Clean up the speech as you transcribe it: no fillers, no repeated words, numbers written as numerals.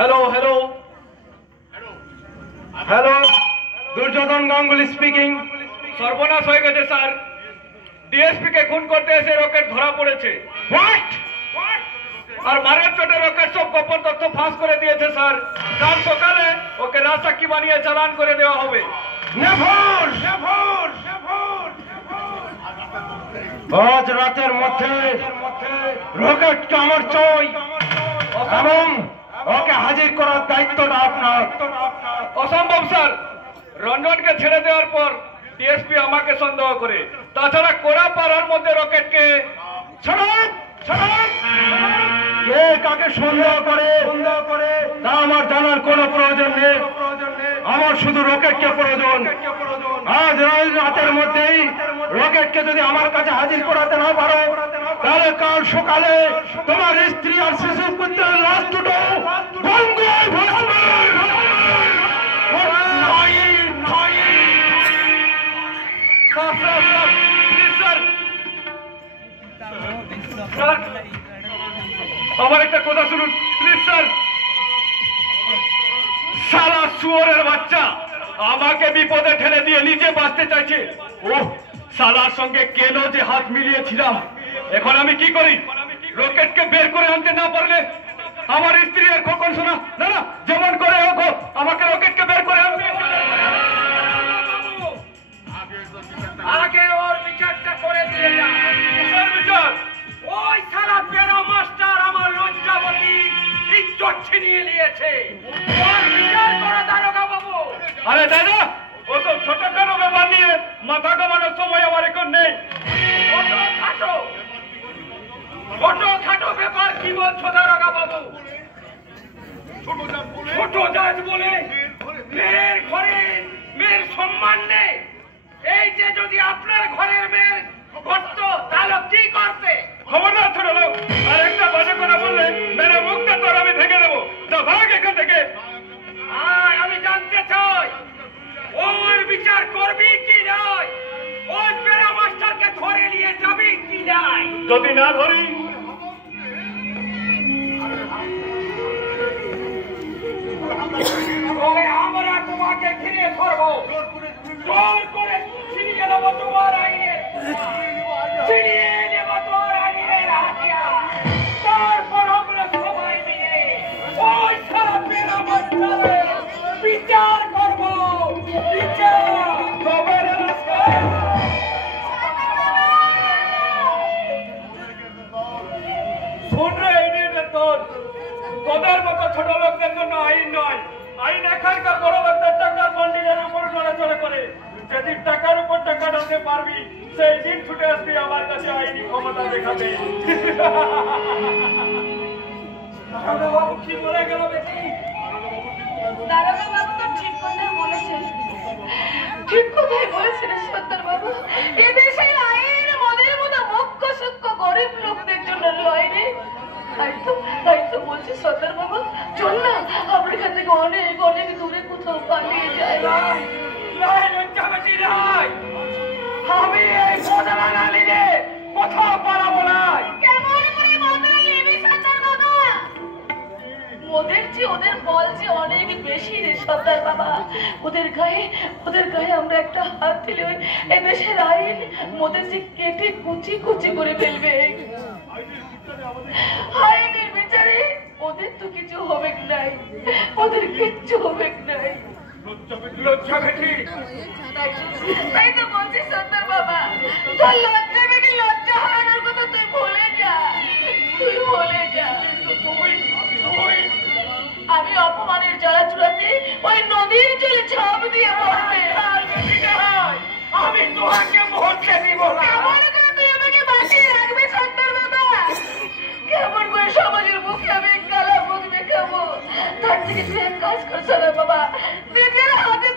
Hello hello hello, Duryodhan Ganguly speaking. সর্বনাশ হয়ে গেছে স্যার, ডিএসপি কে খুন করতে এসে রকেট ধরা পড়েছে। হোয়াট? আর মারের চোটে রকেট সব গোপন তথ্য ফাঁস করে দিয়েছে স্যার। কাল সকালে ওকে রাজসাক্ষী বানিয়ে চালান করে দেওয়া হবে। আজ রাতের মধ্যে রকেটকে আমার চাই এবং ওকে হাজির করার দায়িত্বটা আপনার। অসম্ভব স্যার, রঞ্জনকে ছেড়ে দেওয়ার পর ডিএসপি আমাকে সন্দেহ করে। তাছাড়া কোরা পাড়ার মধ্যে রকেটকে কে কাকে সন্দেহ করে তা আমার জানার কোনো প্রয়োজন নেই। আমার শুধু রকেটকে প্রয়োজন। আজ রাতের মধ্যেই রকেটকে যদি আমার কাছে হাজির করাতে না পারো, তাহলে কাল সকালে তোমার স্ত্রী আর শিশু পুত্রের লাশ দুটো গঙ্গায় ভাসবে। আমার একটা কথা শুনুন প্লিজ স্যার। শালা শুয়োরের বাচ্চা আমাকে বিপদে ঠেলে দিয়ে নিজে বাঁচতে চাইছে। ওহ, শালার সঙ্গে কেন যে হাত মিলিয়েছিলাম। এখন আমি কি করি? রকেটকে বের করে আনতে না পারলে আমার স্ত্রী আর খোকন শোনা না না, যেমন করে হোক আমাকে রকেটকে বের করে আনবে। আগে ওর বিচারটা করে দিয়ে বিচার? ওই শালা পেরা মাস্টার আমার লজ্জাবতী ইজ্জত ছিনিয়ে নিয়েছে। ওর বিচার করো দারোগা বাবু। আরে দাদা, ওসব ছোটখাটো ব্যাপার নিয়ে মাথা কামানোর সময় আমার এখন নেই। ছোটখাটো ব্যাপার কি বলছো দারোগা বাবু? ছোট জাত বলে মেয়ের ঘরে মেয়ের সম্মান নেই। এই যে যদি আপনার ঘরের মেয়ের ঘটতো তাহলে কি করতে? খবরদার ছোট লোক, আর একটা বাজে কথা বললে মেরে মুখটা তোর আমি ভেঙে দেবো। যা ভাগ এখান থেকে। আমি জানতে চাই ওর বিচার করবি কি নয়? ওই পেরা মাস্টারকে ধরে নিয়ে যাবি কি নাই? যদি না ধরি তবে আমরা তোমাকে ঘিরে ধরবো, জোর করে ছিনিয়ে নেবো তোমার আইনের, ছিনিয়ে নেবো তোমার আইনের হাতিয়ার। তারপর আমরা সবাই মিলে ওই সারা পেরা মাস্টারের বিচার করবো। বিচার শুন রে, তোদের মতো ছোট লোকদের জন্য আইন নয়। আইন এখানকার বড় লোকদের টাকার বন্ডিলের উপর নড়াচড়া করে। যেদিন টাকার উপর টাকা ঢালতে পারবি সেই দিন ছুটে আসবি আমার কাছে আইনি ক্ষমতা দেখাবে। বাবু কি বলে গেল বেটি? দারোগা বাবু তো ঠিক কথাই বলেছেন। ঠিক কথাই বলেছেন সত্তর বাবু। এদেশের আইন মনের মতো মুখ্য সূক্ষ্ম গরিব লোকদের জন্য লয় রে। তাই তো বলছি সত্তর বাবু, চল না আমরা এখান থেকে অনেক অনেক দূরে কোথাও পালিয়ে যাই। আমি এই বদলা না নিলে কোথাও পালাবো না। কেমন করে বদলা নিবি সত্তর বাবা? ওদের যে ওদের বল যে অনেক বেশি রে সর্দার বাবা। ওদের গায়ে আমরা একটা হাত দিলে এদেশের আইন ওদের যে কেটে কুচি কুচি করে ফেলবে। আইনের বিচারে ওদের তো কিছু হবে নাই, ওদের কিচ্ছু হবে নাই। লজ্জা বেটি, তাই তো বলছি সর্দার বাবা, তোর লজ্জা বেটি লজ্জা হারানোর কথা তুই ভুলে যা, তুই ভুলে যা। আমি অপমানের জ্বালা চূড়াতে ওই নদীর জলে ঝাঁপ দিয়ে পড়বে। আমি তোমাকে মুহূর্তে দিব না। কেমন করে তুই আমাকে বাঁচিয়ে রাখবে সর্দার বাবা? কেমন করে সমাজের মুখে আমি গালা মুখ দেখাবো? তার থেকে তুই এক কাজ কর সর্দার বাবা, নিজের হাতে